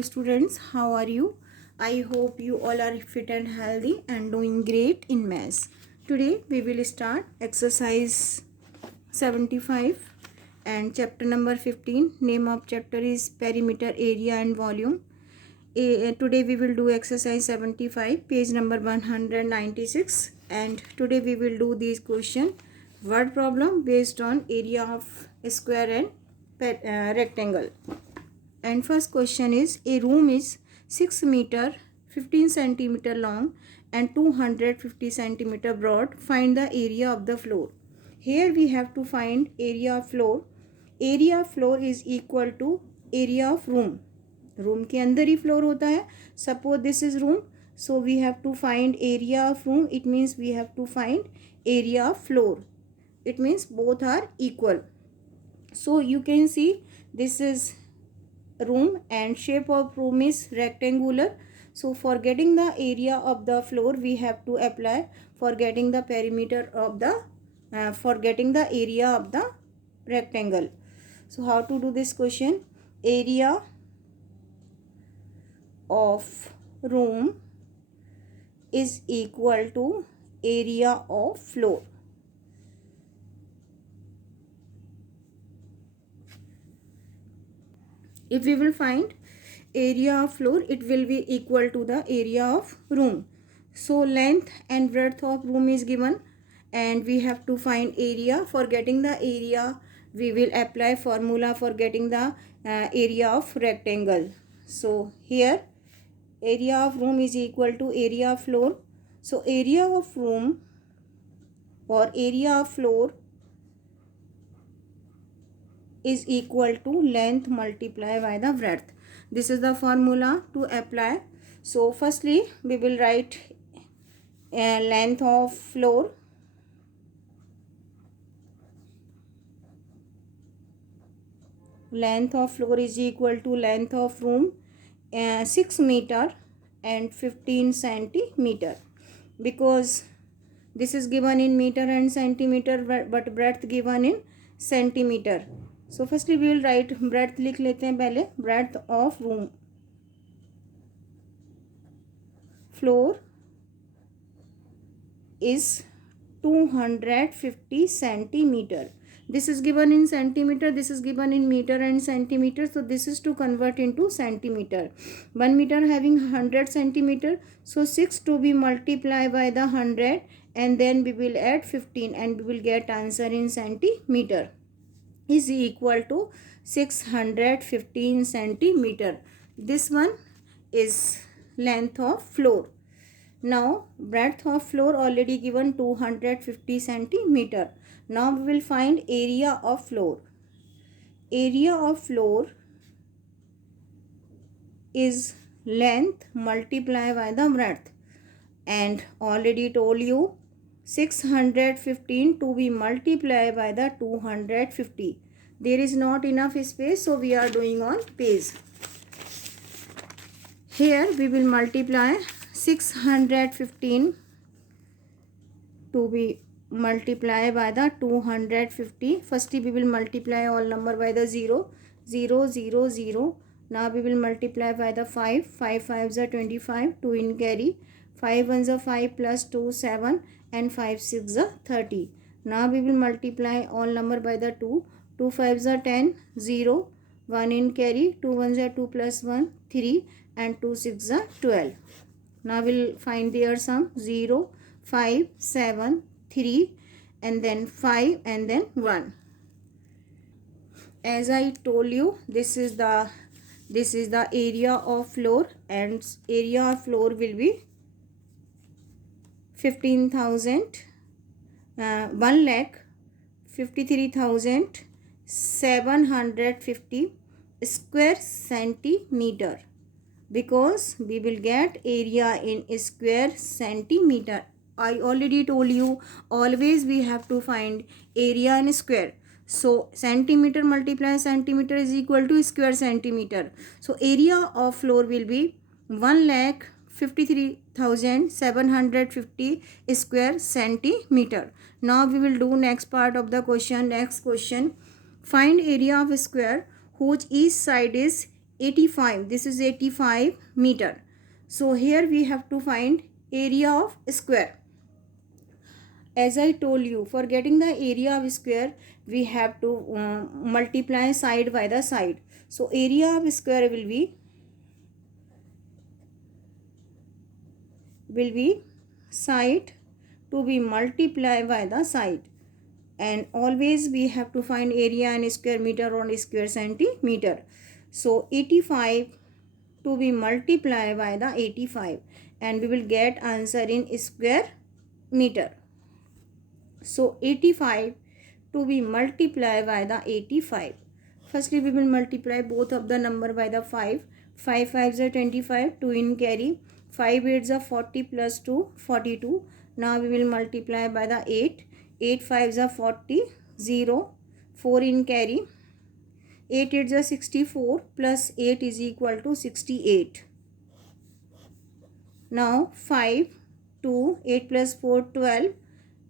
Students, how are you? I hope you all are fit and healthy and doing great in maths. Today we will start exercise 75 and chapter number 15. Name of chapter is perimeter, area and volume. Today we will do exercise 75, page number 196, and today we will do this question word problem based on area of square and rectangle. And first question is, a room is 6 meter 15 centimeter long and 250 centimeter broad. Find the area of the floor. Here we have to find area of floor. Area of floor is equal to area of room. Room के अंदर ही floor होता है. Suppose this is room, so we have to find area of room. It means we have to find area of floor. It means both are equal. So you can see this is room and shape of room is rectangular. So for getting the area of the floor we have to apply for getting the perimeter of the for getting the area of the rectangle. So how to do this question? Area of room is equal to area of floor. If we will find area of floor, it will be equal to the area of room. So length and breadth of room is given and we have to find area. For getting the area, we will apply formula for getting the area of rectangle. So here area of room is equal to area of floor. So area of room or area of floor is equal to length multiplied by the breadth. This is the formula to apply. So firstly we will write length of floor is equal to length of room 6 meter and 15 centimeter, because this is given in meter and centimeter but breadth given in centimeter. So firstly we will write breadth. लिख लेते हैं पहले. Breadth of room floor is 250 centimeter. This is given in centimeter, this is given in meter and centimeter. So this is to convert into centimeter. 1 meter having 100 centimeter. So 6 to be multiplied by the 100 and then we will add 15 and we will get answer in centimeter is equal to 615 centimeter. This one is length of floor. Now breadth of floor already given 250 centimeter. Now we will find area of floor. Area of floor is length multiplied by the breadth, and already told you 615 to be multiplied by the 250. There is not enough space, so we are doing on page. Here we will multiply 615 to be multiplied by the 250. Firstly we will multiply all number by the 0. 0 0 0. Now we will multiply by the 5. 5 5s are 25. 2 in carry. 5 1s are 5 plus 2 7 and 5 6 are 30. Now we will multiply all number by the 2. 2 5s are 10. 0. 1 in carry. 2 1s are 2 plus 1 3 and 2 6 are 12. Now we will find their sum. 0 5 7 3 and then 5 and then 1. As I told you, this is the area of floor, and area of floor will be 1,53,750 square centimeter, because we will get area in square centimeter. I already told you always we have to find area in square. So centimeter multiply centimeter is equal to square centimeter. So area of floor will be 1,53,750 square centimeter. Now we will do next part of the question. Next question, find area of square whose each side is 85. This is 85 meter. So here we have to find area of square. As I told you, for getting the area of square, we have to multiply side by the side. So area of square will be side to be multiplied by the side, and always we have to find area in square meter or square centimeter. So 85 to be multiplied by the 85, and we will get answer in square meter. So 85 to be multiplied by the 85. Firstly, we will multiply both of the number by the 5. 5 5s are 25, 2 in carry. 5 8s are 40 plus 2, 42. Now we will multiply by the 8. 8 5s are 40, 0. 4 in carry. 8 8s are 64 plus 8 is equal to 68. Now 5, 2, 8 plus 4, 12.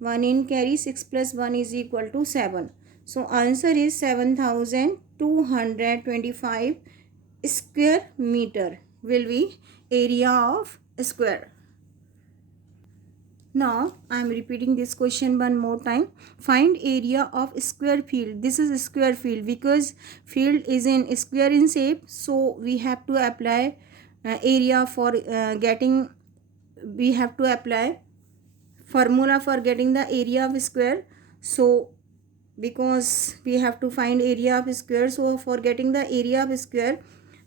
1 in carry, 6 plus 1 is equal to 7. So answer is 7225 square meter will be area of square. Now I am repeating this question one more time. Find area of square field. This is a square field because field is in square in shape. So we have to apply area for getting. We have to apply formula for getting the area of square. So because we have to find area of square, so for getting the area of square,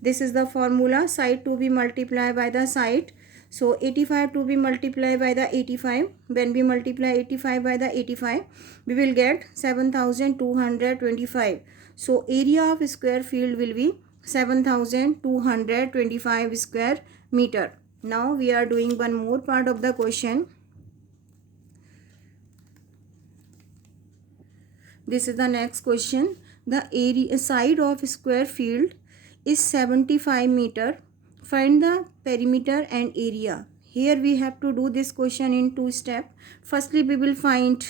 this is the formula: side to be multiplied by the side. So 85 to be multiplied by the 85. When we multiply 85 by the 85, we will get 7225. So area of square field will be 7225 square meter. Now we are doing one more part of the question. This is the next question. The area side of square field is 75 meter. Find the perimeter and area. Here we have to do this question in two steps. Firstly, we will find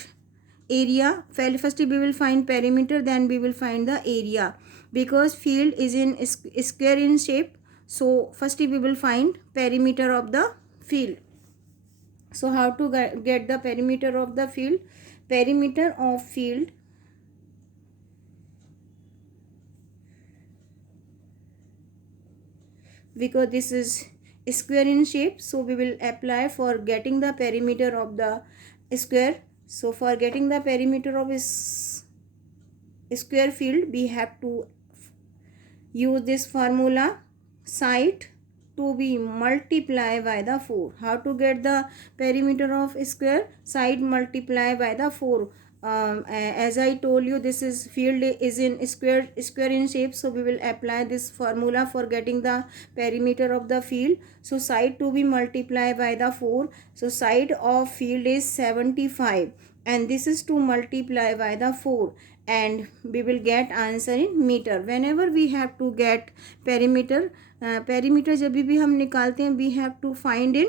area. Firstly, we will find perimeter. Then we will find the area. Because field is in square in shape. So firstly, we will find perimeter of the field. So how to get the perimeter of the field? Perimeter of field because this is square in shape, so we will apply for getting the perimeter of the square. So for getting the perimeter of square field, we have to use this formula: side to be multiplied by the 4. How to get the perimeter of square? Side multiplied by the 4. As I told you, this is field is in square in shape, so we will apply this formula for getting the perimeter of the field. So side to be multiplied by the 4. So side of field is 75, and this is to multiply by the 4, and we will get answer in meter. Whenever we have to get perimeter, perimeter जब भी हम निकालते हैं, we have to find in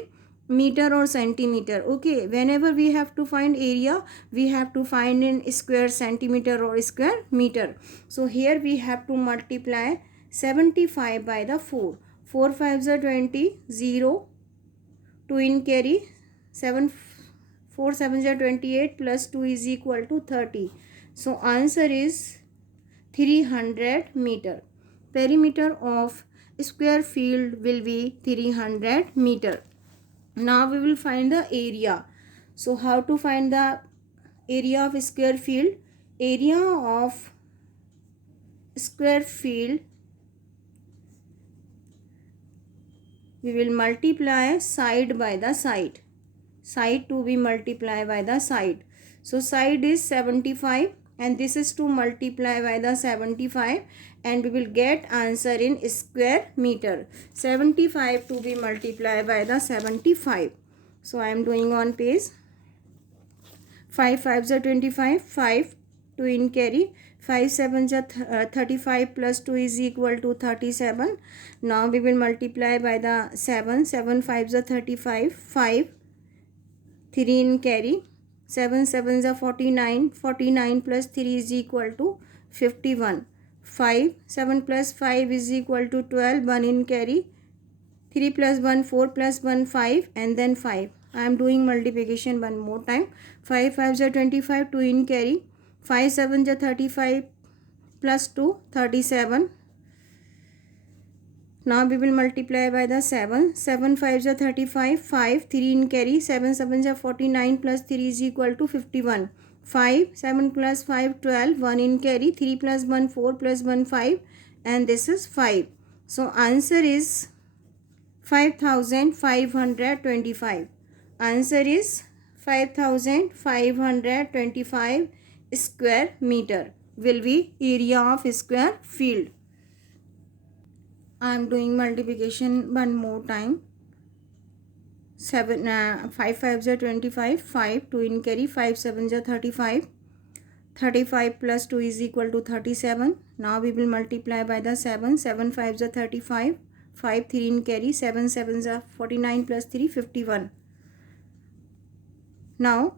meter or centimeter. Okay, whenever we have to find area, we have to find in square centimeter or square meter. So here we have to multiply 75 by the 4. 4 5s are 20, 0, 2 in carry, 7 4 7s are 28 plus 2 is equal to 30. So answer is 300 meter. Perimeter of square field will be 300 meter. Now we will find the area. So how to find the area of square field? Area of square field, we will multiply side by the side. Side to be multiplied by the side. So side is 75, and this is to multiply by the 75, and we will get answer in square meter. 75 to be multiplied by the 75. So I am doing on page. 5 5s are 25, 5, 2 in carry, 5 7s are 35 plus 2 is equal to 37. Now we will multiply by the 7. 7 5s are 35, 5, 3 in carry, 7 7s are 49, 49 plus 3 is equal to 51. 5. 7 plus 5 is equal to 12. 1 in carry. 3 plus 1 4 plus 1 5 and then 5. I am doing multiplication one more time. 5 5 are 25. 2 in carry. 5 7 are 35 plus 2 37. Now we will multiply by the 7. 7 5 are 35. 5 3 in carry. 7 7 are 49 plus 3 is equal to 51. 5 7 plus 5 12. 1 in carry. 3 plus 1 4 plus 1 5 and this is 5. So answer is 5525. Answer is 5525 square meter will be area of square field. I am doing multiplication one more time. 5 5s are 25. 5 2 in carry. 5 7s are 35. 35 plus 2 is equal to 37. Now we will multiply by the 7. 7 5s are 35. 5 3 in carry. 7 7s are 49 plus 3 51. Now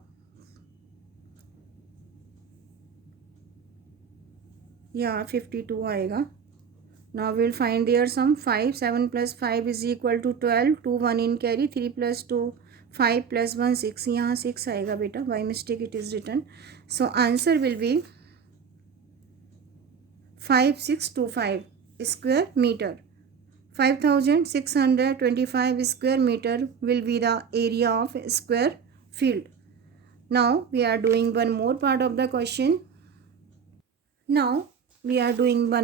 yeah 52 आएगा. Now we will find their sum. 5 7 plus 5 is equal to 12. 2 1 in carry. 3 plus 2 5 plus 1 6. यहाँ 6 आएगा बेटा. By mistake it is written. So answer will be 5625 square meter. 5625 square meter will be the area of square field. Now we are doing one more part of the question. Now we are doing one